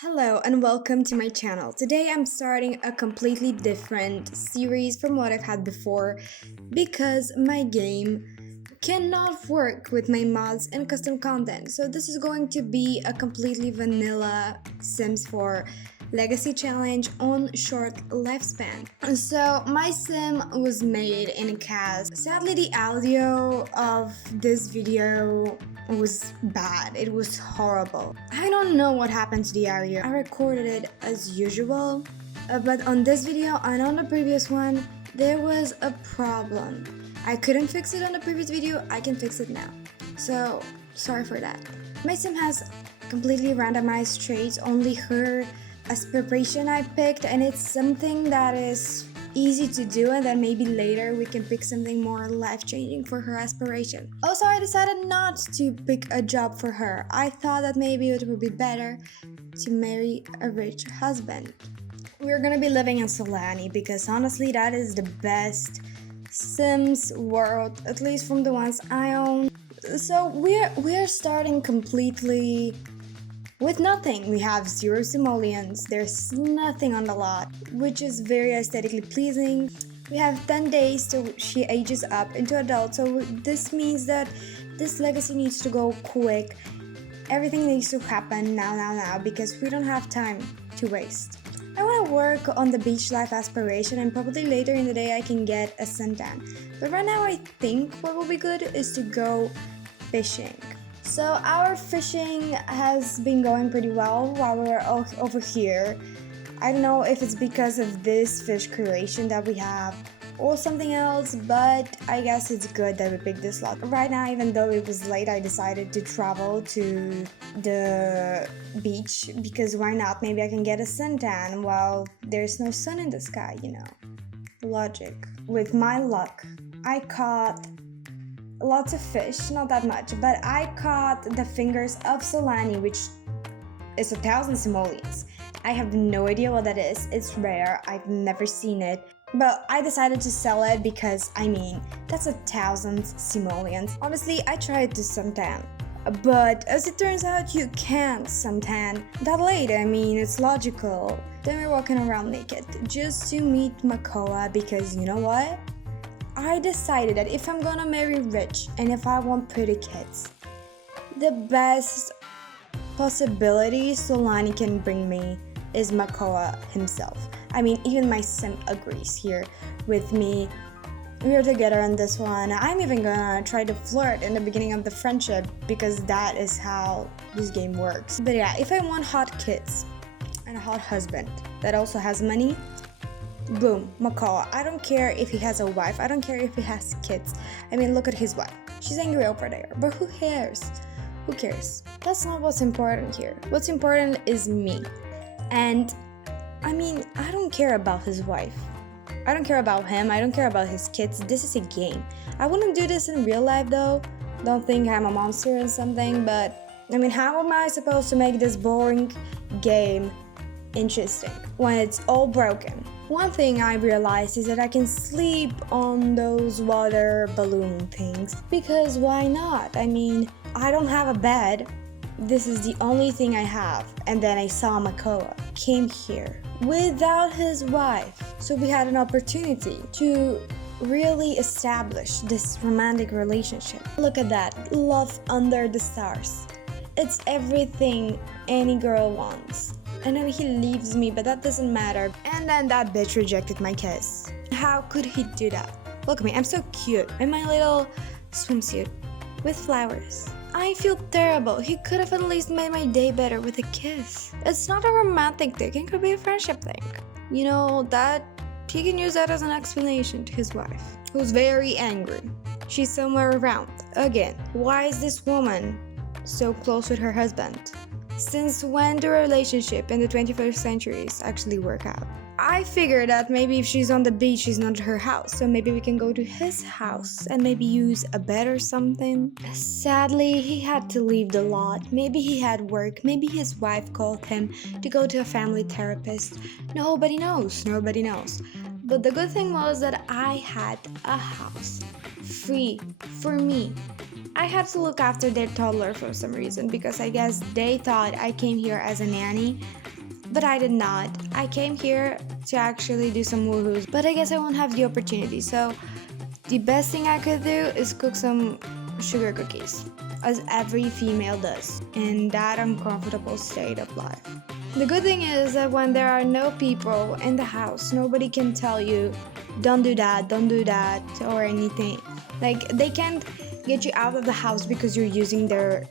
Hello and welcome to my channel. Today I'm starting a completely different series from what I've had before because my game cannot work with my mods and custom content. So this is going to be a completely vanilla Sims 4 legacy challenge on short lifespan. So my sim was made in a cast. Sadly the audio of this video was bad. It was horrible. I don't know what happened to the audio. I recorded it as usual, but on this video and on the previous one, there was a problem. I couldn't fix it on the previous video, I can fix it now. So, sorry for that. My sim has completely randomized traits, only her aspiration I picked, and it's something that is easy to do, and then maybe later we can pick something more life-changing for her aspiration. Also, I decided not to pick a job for her. I thought that maybe it would be better to marry a rich husband. We're gonna be living in Solani because honestly that is the best Sims world, at least from the ones I own. So we're starting completely with nothing. We have 0 simoleons, there's nothing on the lot, which is very aesthetically pleasing. We have 10 days till she ages up into adult, so this means that this legacy needs to go quick. Everything needs to happen now, because we don't have time to waste. I want to work on the beach life aspiration, and probably later in the day I can get a suntan. But right now I think what will be good is to go fishing. So our fishing has been going pretty well while we were over here. I don't know if it's because of this fish creation that we have or something else, but I guess it's good that we picked this lot. Right now, even though it was late, I decided to travel to the beach because why not? Maybe I can get a suntan while there's no sun in the sky, you know. Logic. With my luck, I caught lots of fish, not that much, but I caught the fingers of Solani, which is 1,000 simoleons. I have no idea what that is. It's rare. I've never seen it. But I decided to sell it because, I mean, that's 1,000 simoleons. Honestly, I tried to suntan, but as it turns out, you can't suntan that late. I mean, it's logical. Then we're walking around naked just to meet Makoa because you know what? I decided that if I'm gonna marry rich and if I want pretty kids, the best possibility Solani can bring me is Makoa himself. I mean, even my sim agrees here with me. We're together on this one. I'm even gonna try to flirt in the beginning of the friendship because that is how this game works. But yeah, if I want hot kids and a hot husband that also has money, boom, Makoa. I don't care if he has a wife, I don't care if he has kids. I mean, look at his wife. She's angry over there, but who cares? Who cares? That's not what's important here. What's important is me. And I mean, I don't care about his wife. I don't care about him, I don't care about his kids. This is a game. I wouldn't do this in real life though. Don't think I'm a monster or something, but I mean, how am I supposed to make this boring game interesting when it's all broken? One thing I realized is that I can sleep on those water balloon things because why not? I mean, I don't have a bed. This is the only thing I have. And then I saw Makoa came here without his wife. So we had an opportunity to really establish this romantic relationship. Look at that, love under the stars. It's everything any girl wants. I know he leaves me, but that doesn't matter. And then that bitch rejected my kiss. How could he do that? Look at me, I'm so cute in my little swimsuit with flowers. I feel terrible. He could have at least made my day better with a kiss. It's not a romantic thing, it could be a friendship thing. You know, that he can use that as an explanation to his wife, who's very angry. She's somewhere around. Again, why is this woman so close with her husband? Since when do relationship in the 21st centuries actually work out? I figured that maybe if she's on the beach, she's not at her house, so maybe we can go to his house and maybe use a bed or something. Sadly, he had to leave the lot. Maybe he had work, maybe his wife called him to go to a family therapist. Nobody knows, nobody knows. But the good thing was that I had a house, free, for me. I had to look after their toddler for some reason because I guess they thought I came here as a nanny, but I did not. I came here to actually do some woohoos, but I guess I won't have the opportunity. So the best thing I could do is cook some sugar cookies, as every female does, in that uncomfortable state of life. The good thing is that when there are no people in the house, nobody can tell you, don't do that, or anything. Like, they can't get you out of the house because you're using their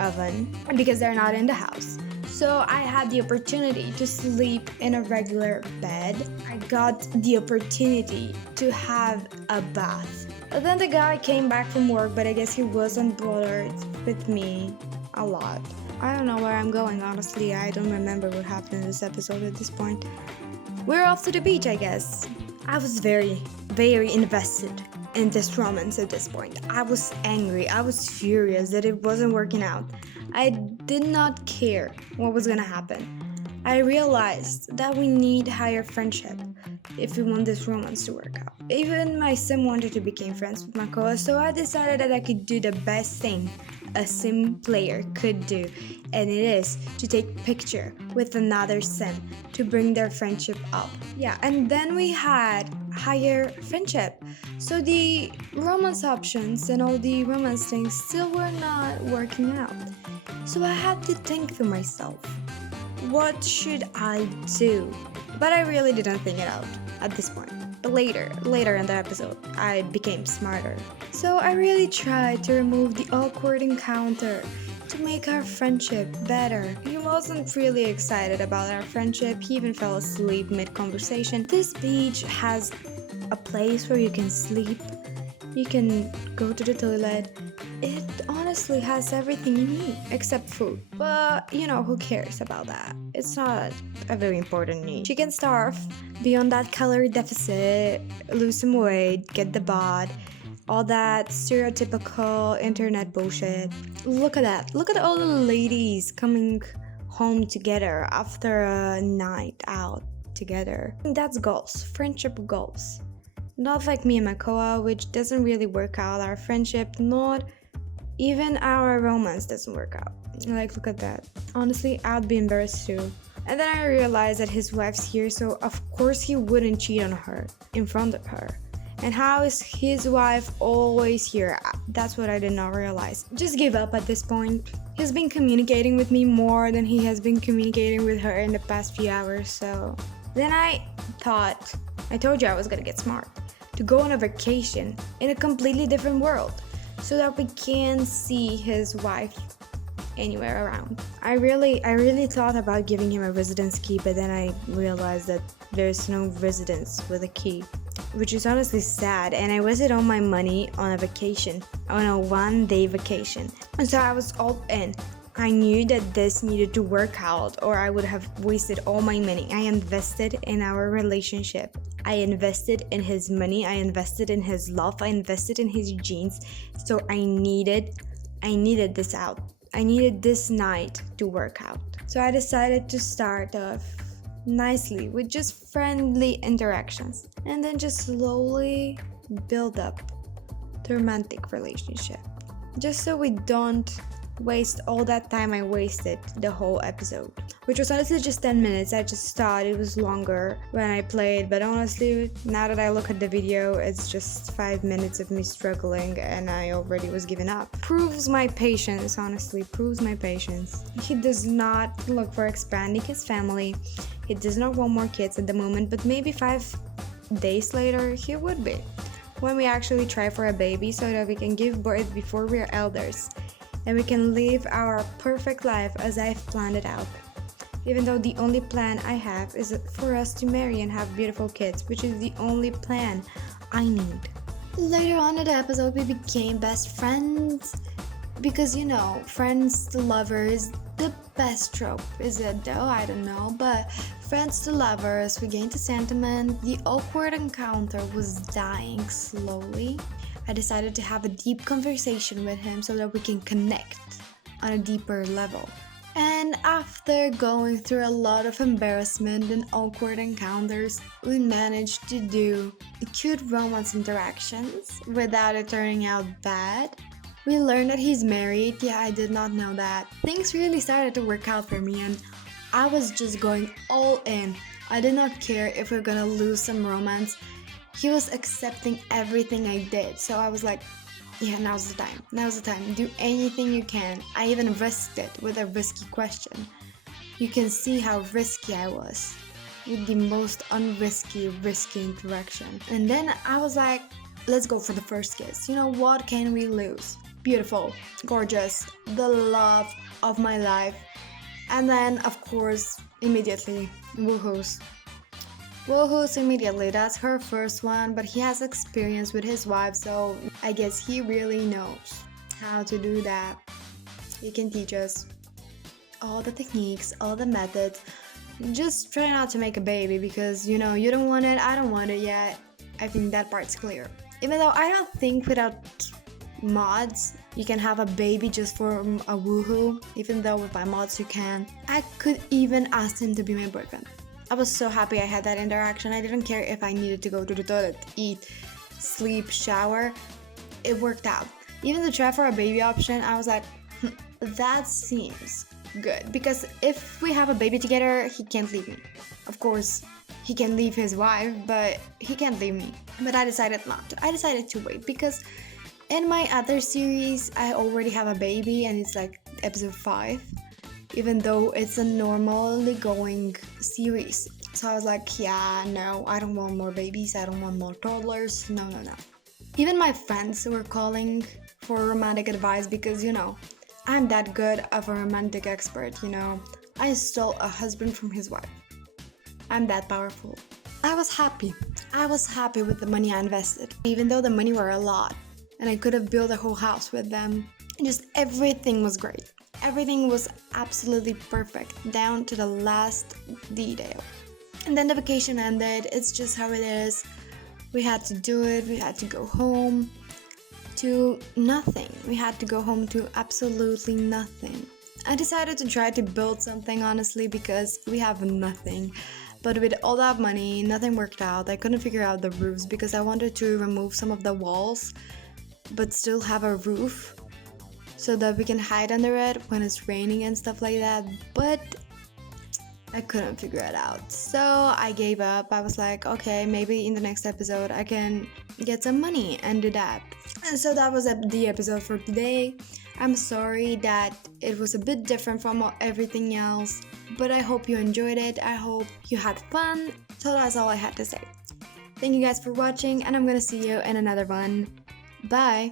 oven, because they're not in the house. So I had the opportunity to sleep in a regular bed. I got the opportunity to have a bath. But then the guy came back from work, but I guess he wasn't bothered with me a lot. I don't know where I'm going, honestly. I don't remember what happened in this episode at this point. We're off to the beach, I guess. I was very, very invested in this romance at this point. I was angry. I was furious that it wasn't working out. I did not care what was gonna happen. I realized that we need higher friendship if we want this romance to work out. Even my sim wanted to become friends with Makoa, so I decided that I could do the best thing a sim player could do, and it is to take picture with another sim to bring their friendship up. Yeah, and then we had higher friendship. So the romance options and all the romance things still were not working out. So I had to think to myself, what should I do? But I really didn't think it out at this point. But later in the episode, I became smarter. So I really tried to remove the awkward encounter to make our friendship better. He wasn't really excited about our friendship. He even fell asleep mid-conversation. This beach has a place where you can sleep, you can go to the toilet. It honestly has everything you need except food. But who cares about that? It's not a very important need. You can starve, be on that calorie deficit, lose some weight, get the bod, all that stereotypical internet bullshit. Look at that. Look at all the ladies coming home together after a night out together. That's goals, friendship goals. Not like me and Makoa, which doesn't really work out. Our friendship, not even our romance doesn't work out. Like, look at that. Honestly, I'd be embarrassed too. And then I realized that his wife's here, so of course he wouldn't cheat on her in front of her. And how is his wife always here? That's what I did not realize. Just give up at this point. He's been communicating with me more than he has been communicating with her in the past few hours, so... Then I thought, I told you I was gonna get smart, to go on a vacation in a completely different world so that we can see his wife anywhere around. I really thought about giving him a residence key, but then I realized that there's no residence with a key, which is honestly sad, and I wasted all my money on a vacation, on a one-day vacation. And so I was all in. I knew that this needed to work out or I would have wasted all my money. I invested in our relationship. I invested in his money. I invested in his love. I invested in his genes. So I needed this out. I needed this night to work out. So I decided to start off nicely with just friendly interactions and then just slowly build up the romantic relationship. Just so we don't waste all that time I wasted the whole episode, which was honestly just 10 minutes. I just thought it was longer when I played, but honestly, now that I look at the video, it's just 5 minutes of me struggling and I already was giving up. Proves my patience, honestly, proves my patience. He does not look for expanding his family. He does not want more kids at the moment, but maybe 5 days later, he would be. When we actually try for a baby so that we can give birth before we are elders. And we can live our perfect life as I've planned it out. Even though the only plan I have is for us to marry and have beautiful kids, which is the only plan I need. Later on in the episode, we became best friends. Because, friends to lovers, the best trope. Is it though? I don't know. But friends to lovers, we gained a sentiment. The awkward encounter was dying slowly. I decided to have a deep conversation with him so that we can connect on a deeper level. And after going through a lot of embarrassment and awkward encounters, we managed to do cute romance interactions without it turning out bad. We learned that he's married. Yeah, I did not know that. Things really started to work out for me, and I was just going all in. I did not care if we are gonna lose some romance. He was accepting everything I did, so I was like, yeah, now's the time. Now's the time. Do anything you can. I even risked it with a risky question. You can see how risky I was with the most risky interaction. And then I was like, let's go for the first kiss. You know, what can we lose? Beautiful, gorgeous, the love of my life. And then, of course, immediately, woohoos. Woohoos immediately, that's her first one, but he has experience with his wife, so I guess he really knows how to do that. He can teach us all the techniques, all the methods. Just try not to make a baby because, you know, you don't want it, I don't want it yet. I think that part's clear. Even though I don't think without mods you can have a baby just for a woohoo, even though with my mods you can. I could even ask him to be my boyfriend. I was so happy I had that interaction. I didn't care if I needed to go to the toilet, eat, sleep, shower. It worked out. Even the try for a baby option, I was like, that seems good. Because if we have a baby together, he can't leave me. Of course, he can leave his wife, but he can't leave me. But I decided not to. I decided to wait because in my other series, I already have a baby and it's like episode 5. Even though it's a normally going series. So I was like, yeah, no, I don't want more babies, I don't want more toddlers, no. Even my friends were calling for romantic advice because, you know, I'm that good of a romantic expert, you know. I stole a husband from his wife. I'm that powerful. I was happy with the money I invested, even though the money were a lot. And I could have built a whole house with them. Just everything was great. Everything was absolutely perfect, down to the last detail. And then the vacation ended, it's just how it is. We had to do it, we had to go home to nothing. We had to go home to absolutely nothing. I decided to try to build something, honestly, because we have nothing. But with all that money, nothing worked out. I couldn't figure out the roofs because I wanted to remove some of the walls, but still have a roof, so that we can hide under it when it's raining and stuff like that, but I couldn't figure it out. So I gave up. I was like, okay, maybe in the next episode I can get some money and do that. And so that was the episode for today. I'm sorry that it was a bit different from everything else, but I hope you enjoyed it. I hope you had fun. So that's all I had to say. Thank you guys for watching, and I'm gonna see you in another one. Bye!